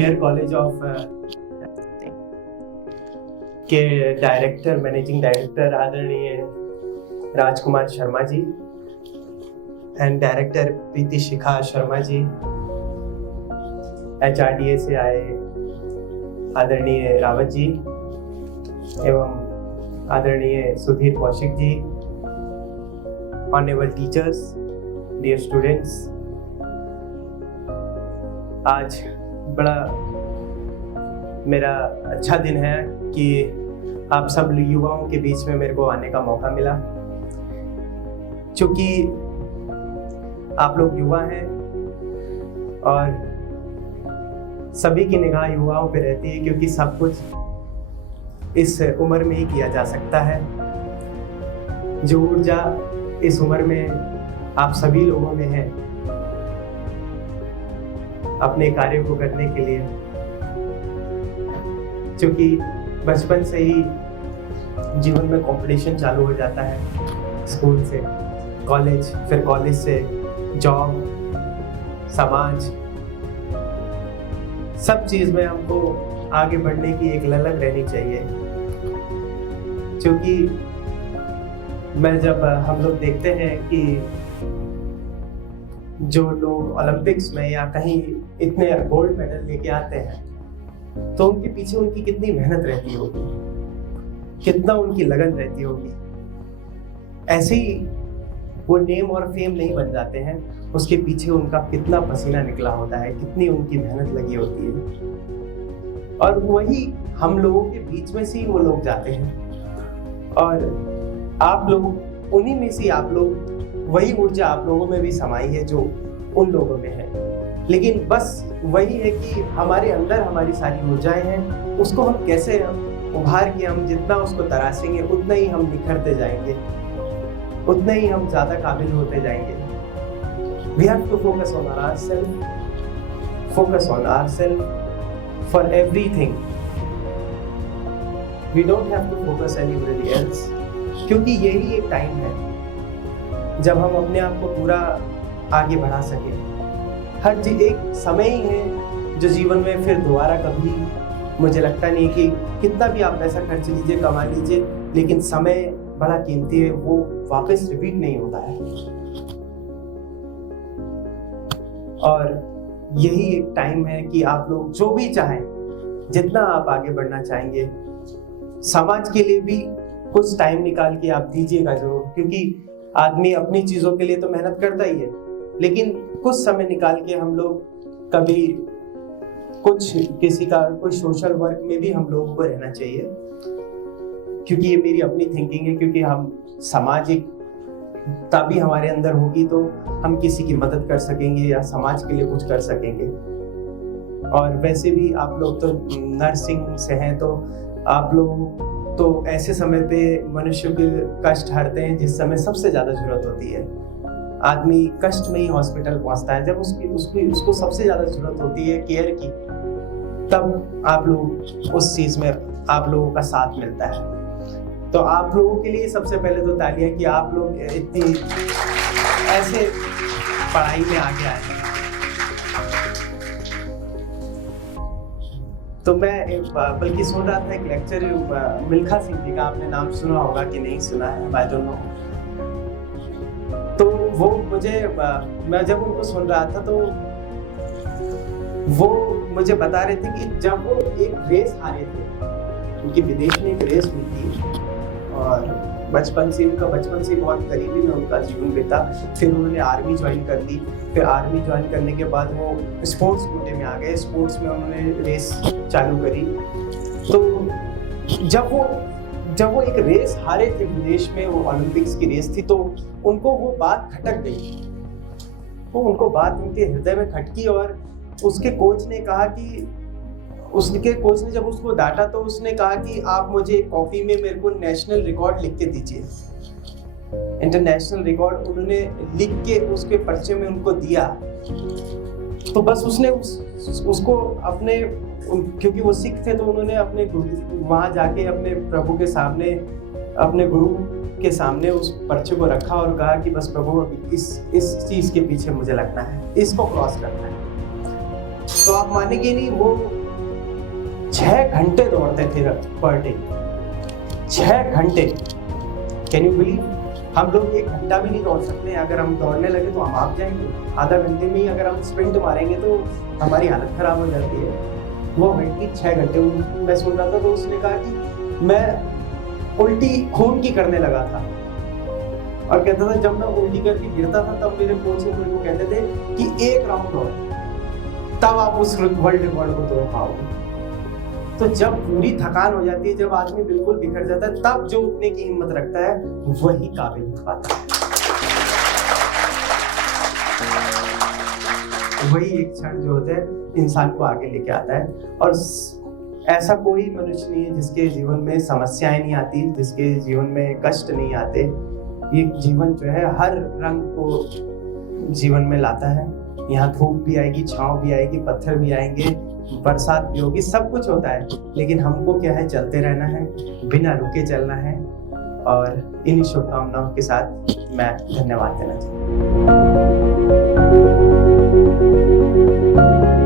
Care college of के director, managing director आदरणीय Rajkumar Sharma ji and director Preeti Shikha Sharma ji, HRDA से आए आदरणीय रावत जी एवं आदरणीय Sudhir Kaushik ji, honourable teachers, dear students, आज बड़ा मेरा अच्छा दिन है कि आप सब युवाओं के बीच में मेरे को आने का मौका मिला। क्योंकि आप लोग युवा हैं और सभी की निगाह युवाओं पे रहती है, क्योंकि सब कुछ इस उम्र में ही किया जा सकता है। जो ऊर्जा इस उम्र में आप सभी लोगों में है अपने कार्य को करने के लिए, क्योंकि बचपन से ही जीवन में कंपटीशन चालू हो जाता है, स्कूल से कॉलेज, फिर कॉलेज से जॉब, समाज, सब चीज में हमको आगे बढ़ने की एक ललक रहनी चाहिए। क्योंकि जब हम लोग देखते हैं कि जो लोग ओलंपिक्स में या कहीं इतने गोल्ड मेडल लेके आते हैं, तो उनके पीछे उनकी कितनी मेहनत रहती होगी, कितना उनकी लगन रहती होगी। ऐसे ही वो नेम और फेम नहीं बन जाते हैं, उसके पीछे उनका कितना पसीना निकला होता है, कितनी उनकी मेहनत लगी होती है। और वही हम लोगों के बीच में से ही वो लोग जाते हैं और आप लोग उन्हीं में से, आप लोग, वही ऊर्जा आप लोगों में भी समाई है जो उन लोगों में है। लेकिन बस वही है कि हमारे अंदर हमारी सारी ऊर्जाएं हैं, उसको हम कैसे उभार के हम जितना उसको तराशेंगे उतना ही हम निखरते जाएंगे, उतना ही हम ज्यादा काबिल होते जाएंगे। We have to focus on ourselves, focus on ourselves for everything. We don't have to focus anybody else, क्योंकि यही एक टाइम है जब हम अपने आप को पूरा आगे बढ़ा सके। हर एक समय ही है जो जीवन में फिर दोबारा कभी, मुझे लगता नहीं कि कितना भी आप पैसा खर्च लीजिए, कमा लीजिए, लेकिन समय बड़ा कीमती है, वो वापस रिपीट नहीं होता है। और यही एक टाइम है कि आप लोग जो भी चाहें, जितना आप आगे बढ़ना चाहेंगे, समाज के लिए भी कुछ टाइम निकाल के आप दीजिएगा जरूर। क्योंकि आदमी अपनी चीजों के लिए तो मेहनत करता ही है, लेकिन कुछ समय निकाल के हम लोग कभी कुछ किसी का कोई सोशल वर्क में भी हम लोगों को रहना चाहिए। क्योंकि ये मेरी अपनी थिंकिंग है, क्योंकि हम सामाजिक तभी हमारे अंदर होगी तो हम किसी की मदद कर सकेंगे या समाज के लिए कुछ कर सकेंगे। और वैसे भी आप लोग तो नर्सिंग से हैं, तो आप लोग तो ऐसे समय पे मनुष्य के कष्ट हरते हैं जिस समय सबसे ज्यादा जरूरत होती है। आदमी कष्ट में ही हॉस्पिटल पहुंचता है, जब उसको सबसे ज्यादा जरूरत होती है केयर की, तब आप लोग उस चीज में आप लोगों का साथ मिलता है। तो आप लोगों के लिए सबसे पहले तो तालियां कि आप लोग इतनी ऐसे पढ़ाई में आगे आए हैं। तो मैं बल्कि सुन रहा था एक लेक्चर मिल्खा सिंह जी का, आपने नाम सुना होगा कि नहीं सुना है, आई डोंट नो। तो वो मैं जब उनको सुन रहा था तो वो मुझे बता रहे थे कि जब वो एक रेस हारे थे, उनकी विदेश में एक रेस हुई थी और बचपन से बहुत करीबी में उनका जीवन बीता। फिर उन्होंने आर्मी ज्वाइन कर ली, फिर आर्मी ज्वाइन करने के बाद वो स्पोर्ट्स कोटे में आ गए, स्पोर्ट्स में उन्होंने रेस चालू करी। तो जब वो एक रेस हारे थे विदेश में, वो ओलंपिक्स की रेस थी, तो उनको वो बात खटक गई, वो उनको बात उनके हृदय में खटकी। और उसके कोच ने कहा कि जब उसको डांटा तो उसने कहा कि आप मुझे कॉपी में मेरे को नेशनल रिकॉर्ड लिख के दीजिए। इंटरनेशनल रिकॉर्ड उन्होंने लिख के उसके पर्चे में उनको दिया। तो बस उसने उसको अपने, क्योंकि वो सिख थे, तो उन्होंने अपने वहां जाके अपने प्रभु के सामने, अपने गुरु के सामने उस पर्चे को रखा और कहा कि बस प्रभु इस चीज के पीछे मुझे लगना है, इसको क्रॉस करना है। तो आप मानेंगे नहीं, वो 6 घंटे दौड़ते थे पर डे, 6 घंटे। Can you believe? हम लोग 1 घंटा भी नहीं दौड़ सकते। अगर हम दौड़ने लगे तो हम आप जाएंगे। आधा घंटे में ही अगर हम स्प्रिंट मारेंगे तो हमारी हालत खराब हो जाती है। वो बैठी 6 घंटे। मैं सुन रहा था तो उसने कहा कि मैं उल्टी खून की करने लगा था, और कहता था जब मैं उल्टी करके गिरता था तब मेरे कोच मेरे को कहते थे कि 1 राउंड और, तब आप उस वर्ल्ड रिकॉर्ड को तोड़ पाओगे। तो जब पूरी थकान हो जाती है, जब आदमी बिल्कुल बिखर जाता है, तब जो उठने की हिम्मत रखता है वही काबिल उठ पाता है। वही एक क्षण जो होता है इंसान को आगे लेके आता है। और ऐसा कोई मनुष्य नहीं है जिसके जीवन में समस्याएं नहीं आती, जिसके जीवन में कष्ट नहीं आते। ये जीवन जो है हर रंग को जीवन में लाता है। यहाँ धूप भी आएगी, छांव भी आएगी, पत्थर भी आएंगे, बरसात भी होगी, सब कुछ होता है। लेकिन हमको क्या है, चलते रहना है, बिना रुके चलना है। और इन्हीं शुभकामनाओं के साथ मैं धन्यवाद देना चाहूँगा।